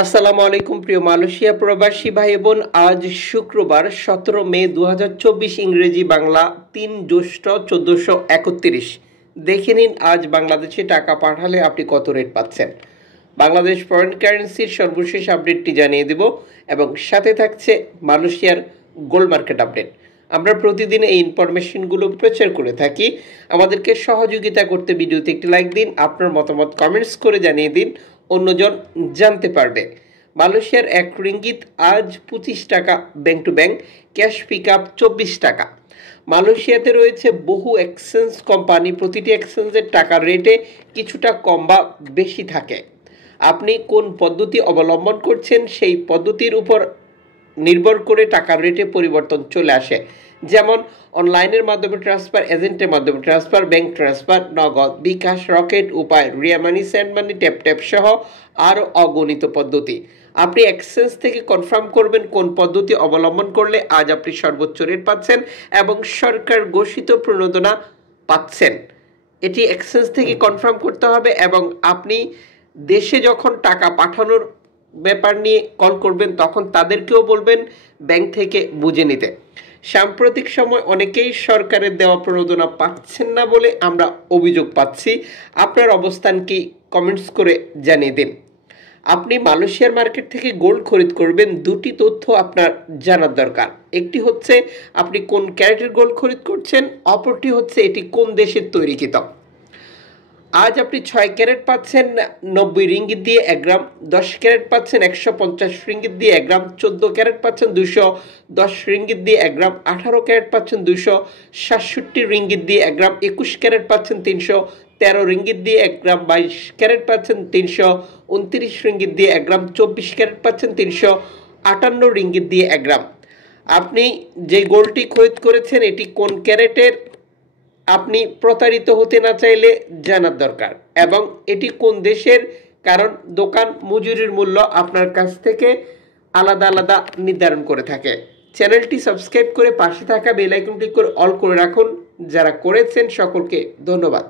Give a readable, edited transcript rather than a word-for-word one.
আসসালামু আলাইকুম প্রিয় মালয়েশিয়া প্রবাসী ভাই বোন। আজ শুক্রবার 17 মে 2024 ইংরেজি বাংলা 3 জ্যৈষ্ঠ 1431। দেখে নিন আজ বাংলাদেশে টাকা পাঠালে আপনি কত রেট পাচ্ছেন। বাংলাদেশ ফরেন কারেন্সির সর্বশেষ আপডেটটি জানিয়ে দেব এবং সাথে থাকছে মালয়েশিয়ার গোল্ড মার্কেট আপডেট। আমরা প্রতিদিন এই ইনফরমেশনগুলো প্রচার করে থাকি। আমাদেরকে সহযোগিতা করতে ভিডিওতে একটি লাইক দিন, আপনার মতামত কমেন্টস করে জানিয়ে দিন, অন্যজন জানতে পারবে। মালয়েশিয়ার 1 রিঙ্গিত আজ 25 টাকা bank to bank, cash pick up 24 টাকা। মালয়েশিয়াতে রয়েছে বহু এক্সচেঞ্জ কোম্পানি, প্রতিটি এক্সচেঞ্জের টাকার রেটে কিছুটা কম বা বেশি থাকে। আপনি কোন পদ্ধতি অবলম্বন করছেন সেই পদ্ধতির উপর নির্ভর করে টাকার রেটে পরিবর্তন চলে আসে। যেমন অনলাইনের মাধ্যমে ট্রান্সফার, এজেন্টের মাধ্যমে ট্রান্সফার, ব্যাংক ট্রান্সফার, নগদ, বিকাশ, রকেট, উপায়, রিয়া মানি, সেন্ড মানি, ট্যাপ ট্যাপ সহ আরও অগণিত পদ্ধতি। আপনি এক্সচেঞ্জ থেকে কনফার্ম করবেন কোন পদ্ধতি অবলম্বন করলে আজ আপনি সর্বোচ্চ রেট পাচ্ছেন এবং সরকার ঘোষিত প্রণোদনা পাচ্ছেন। এটি এক্সচেঞ্জ থেকে কনফার্ম করতে হবে এবং আপনি দেশে যখন টাকা পাঠানোর ব্যাপার নিয়ে কল করবেন তখন তাদেরকেও বলবেন ব্যাংক থেকে বুঝে নিতে। সাম্প্রতিক সময় অনেকেই সরকারের দেওয়া প্রণোদনা পাচ্ছেন না বলে আমরা অভিযোগ পাচ্ছি। আপনার অবস্থান কি কমেন্টস করে জানিয়ে দিন। আপনি মালয়েশিয়ার মার্কেট থেকে গোল্ড খরিদ করবেন, দুটি তথ্য আপনার জানার দরকার। একটি হচ্ছে আপনি কোন ক্যারেটের গোল্ড খরিদ করছেন, অপরটি হচ্ছে এটি কোন দেশের তৈরিকৃত। আজ আপনি 6 ক্যারেট পাচ্ছেন 90 রিঙ্গিত দিয়ে 1 গ্রাম, 10 ক্যারেট পাচ্ছেন 150 রিঙ্গিত দিয়ে 1 গ্রাম, 14 ক্যারেট পাচ্ছেন 210 রিঙ্গিত দিয়ে 1 গ্রাম, 18 ক্যারেট পাচ্ছেন 267 রিঙ্গিত দিয়ে 1 গ্রাম, 21 ক্যারেট পাচ্ছেন 313 রিঙ্গিত দিয়ে 1 গ্রাম, 22 ক্যারেট পাচ্ছেন 329 রিঙ্গিত দিয়ে 1 গ্রাম, 24 ক্যারেট পাচ্ছেন 358 রিঙ্গিত দিয়ে 1 গ্রাম। আপনি যে গোল্ডটি খরিদ করেছেন এটি কোন ক্যারেটের, আপনি প্রতারিত হতে না চাইলে জানার দরকার এবং এটি কোন দেশের, কারণ দোকান মজুরির মূল্য আপনার কাছ থেকে আলাদা আলাদা নির্ধারণ করে থাকে। চ্যানেলটি সাবস্ক্রাইব করে পাশে থাকা বেল আইকন ক্লিক করে অল করে রাখুন। যারা করেছেন সকলকে ধন্যবাদ।